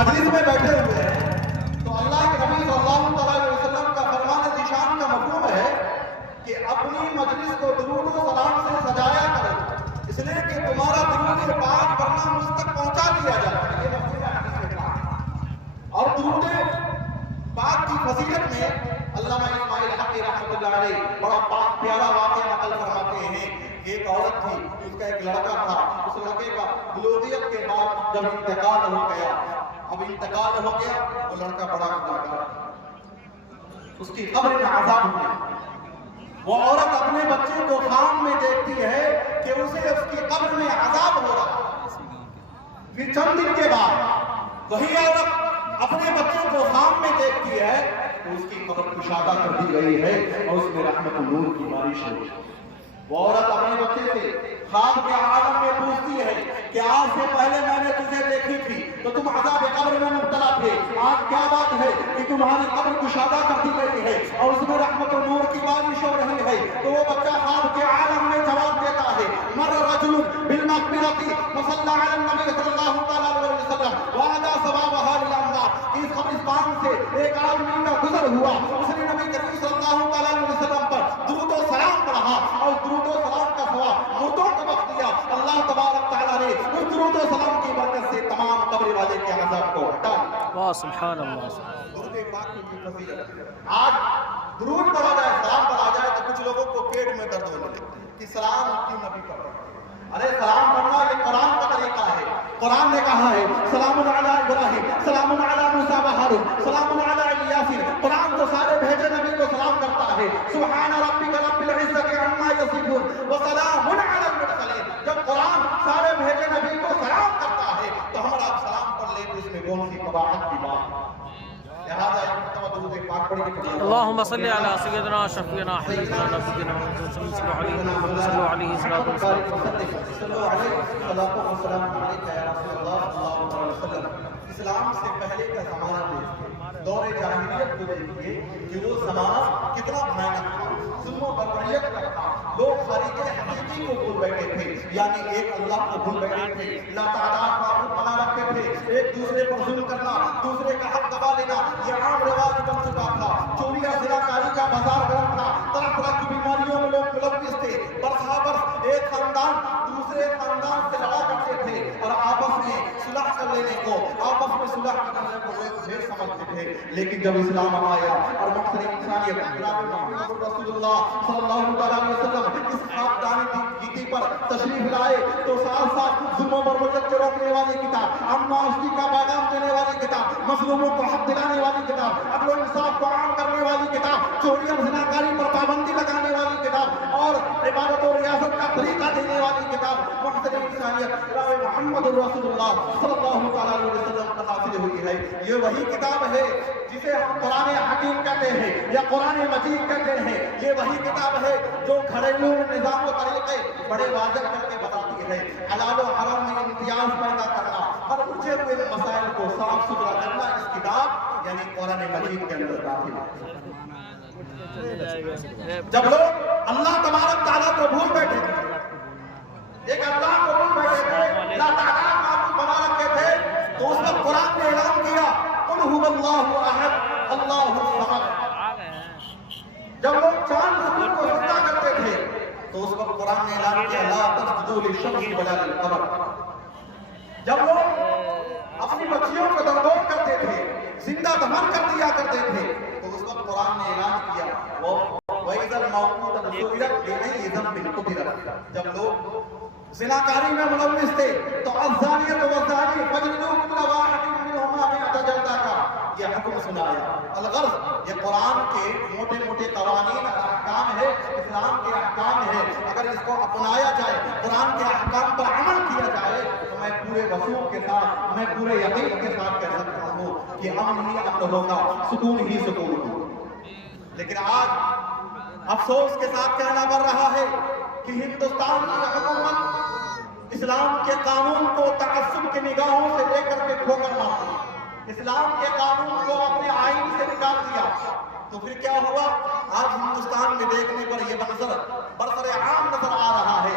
مجلس میں بیٹھے ہوئے ہیں تو اللہ کے نبی صلی اللہ علیہ وسلم کا فرمان ذیشان کا مفہوم ہے کہ اپنی مجلس کو درود و سلام سے سجایا کرو، اس لیے کہ تمہارا درود پاک پڑھنا مجھ تک پہنچا دیا جاتا ہے، یہ مفہوم ہے حدیث پاک۔ اور درود پاک کی فضیلت میں علامہ اسماعیل حقی رحمۃ اللہ علیہ بڑا پاک پیارا واقعہ نقل فرماتے ہیں۔ ایک عورت تھی، اس کا ایک لڑکا تھا، اس لڑکے کا بلوغیت کے بعد جب انتقال ہو گیا، وہ لڑکا بڑا گناہگار، اس کی قبر میں عذاب ہوئی۔ وہ عورت اپنے بچے کو خواب میں دیکھتی ہے کہ اسے اس کی قبر میں عذاب ہو رہا۔ پھر چند دن کے بعد وہی عورت اپنے بچے کو خواب میں دیکھتی ہے تو اس کی قبر کشادہ کر دی گئی ہے اور اس میں رحمت نور کی بارش ہو۔ وہ عورت اپنے بچے سے خواب کے عالم میں پوچھتی ہے کہ آج سے پہلے میں نے تجھے دیکھی تھی تو تم عذاب قبر میں مبتلا تھے، آج کیا بات ہے کہ تمہاری قبر کشادہ کر دی گئی ہے اور اس میں رحمت و نور کی بارش ہو رہی ہے؟ تو وہ بچہ خواب کے عالم میں جواب دیتا ہے، مر رجل بالمغفرۃ فصلی علی النبی صلی اللہ تعالی علیہ وسلم وعدا ثوابها للاموات۔ اس قبرستان سے ایک آدمی کا گزر ہوا، اس نے نبی کریم صلی اللہ تعالی علیہ وسلم پر درود و سلام پڑھا اور درود و سلام کا ثواب مردوں کو بخش دیا۔ اللہ تبارک تعالیٰ نے اس درود و سلام کی برکت سے تمام قبر والے کے عذاب کو ہٹا دیا۔ واہ سبحان اللہ۔ درود پاک کی فضیلت، آج درود پڑھا جائے، سلام پڑھا جائے تو کچھ لوگوں کو پیٹ میں درد ہونے لگتا ہے کہ سلام کیوں نبی پڑھ رہے ہیں؟ ارے سلام پڑھنا یہ قرآن کا طریقہ ہے، قرآن نے کہا ہے سلام علی ابراہیم، سلام علی موسیٰ و ہارون، سلام علی الیاسین۔ قرآن تو سارے بھیجے نبی کو سلام کرتا ہے، سبحان ربک رب العزت عما یصفون وسلام علی المرسلین۔ جب قرآن سارے بھیجے نبی کو سلام کرتا ہے تو ہم آپ سلام پڑھ لیں تو اس میں کون سی قباحت کی بات ہے؟ لہذا ایک مرتبہ درود پاک پڑھ کے اللہم صلی علی سیدنا شفیعنا حبیبنا نبینا محمد صلی اللہ علیہ وسلم صلی اللہ علیہ وسلم۔ اسلام سے پہلے کا زمانہ دیکھیے، دور جاہلیت کو دیکھیے کہ وہ زمانہ کتنا بھیانک تھا، ظلم و بربریت کا تھا۔ لوگ خالق حقیقی کو بھول بیٹھے تھے، یعنی ایک اللہ کو بھول بیٹھے تھے، لا تعداد معبود بنا رکھے تھے، ایک دوسرے پر ظلم کرنا، دوسرے کا حق دبا لینا یہ عام رواج بن چکا تھا۔ چوریاں زناکاری کا بازار گرم تھا، طرح طرح کی بیماریوں میں لوگ ملوث تھے۔ برسا برس ایک خاندان دوسرے خاندان سے لڑا کرتے تھے اور آپس میں صلح کر لینے کو، آپس میں صلح کرنے کو ڈھیر سمجھتے تھے۔ لیکن جب اسلام آیا اور مقصد انسانیت جناب محمد رسول اللہ صلی اللہ علیہ وسلم اس خاکدانی گیتی پر تشریف لائے تو ساتھ ساتھ ظلم و بربریت کو روکنے والی کتاب، امن و آشتی کا پیغام دینے والی کتاب، مظلوموں کو حق دلانے والی کتاب، عدل و انصاف کو عام کرنے والی کتاب، چوری اور زناکاری پر پابندی لگانے والی کتاب اور عبادت و ریاضت کا طریقہ دینے والی کتاب محسن انسانیت جناب محمد رسول اللہ صلی اللہ علیہ وسلم پر نازل ہوئی ہے۔ یہ وہی کتاب ہے جسے ہم قرآن حکیم کہتے ہیں یا قرآن مجید کہتے ہیں۔ یہ وہی کتاب ہے جو گھریلو نظام و طریقے بڑے واضح کر کے بتاتی ہے، حلال و حرام میں امتیاز پیدا کرنا اور الجھے ہوئے مسائل کو صاف ستھرا کرنا اس کتاب یعنی قرآن مجید کے اندر داخل ہے۔ جب لوگ اللہ تبارک تعالیٰ کو بھول بیٹھے تھے، ایک اللہ کو بھول بیٹھے تھے، لا تعداد معبود بنا رکھے تھے، تو اس وقت قرآن نے اعلان کیا قل هو اللہ احد اللہ الصمد۔ جب لوگ چاند ستون کو سجدہ کرتے تھے تو اس وقت قرآن نے اعلان کیا لا تسجدوا للشمس ولا للقمر۔ جب لوگ اپنی بچیوں کو درگور کرتے تھے، زندہ دفن کر دیا کرتے تھے تو اس وقت قرآن نے اعلان کیا وَإِذَا الْمَوْءُودَةُ سُئِلَتْ بِأَيِّ ذَنبٍ قُتِلَتْ۔ جب لوگ زناکاری میں ملوث تھے تو الزانیۃ والزانی فاجلدوا كُلَّ وَاحِدٍ مِنْهُمَا مِائَةَ جلدہ کا یہ حکم سنایا۔ الغرض یہ قرآن کے موٹے موٹے قوانین اور احکام ہے، اسلام کے احکام ہے، اگر اس کو اپنایا جائے، قرآن کے احکام پر عمل کیا جائے تو میں پورے وثوق کے ساتھ، میں پورے یقین کے ساتھ کہہ سکتا ہوں کہ امن ہی امن ہوگا، سکون ہی سکون ہوگا۔ لیکن آج افسوس کے ساتھ کہنا پڑ رہا ہے کہ ہندوستان کی حکومت اسلام کے قانون کو تعصب کی نگاہوں سے لے کر کے کھوکر مارتی، اسلام کے قانون کو اپنے آئین سے نکال دیا تو پھر کیا ہوا؟ آج ہندوستان میں دیکھنے پر یہ منظر برسر عام نظر آ رہا ہے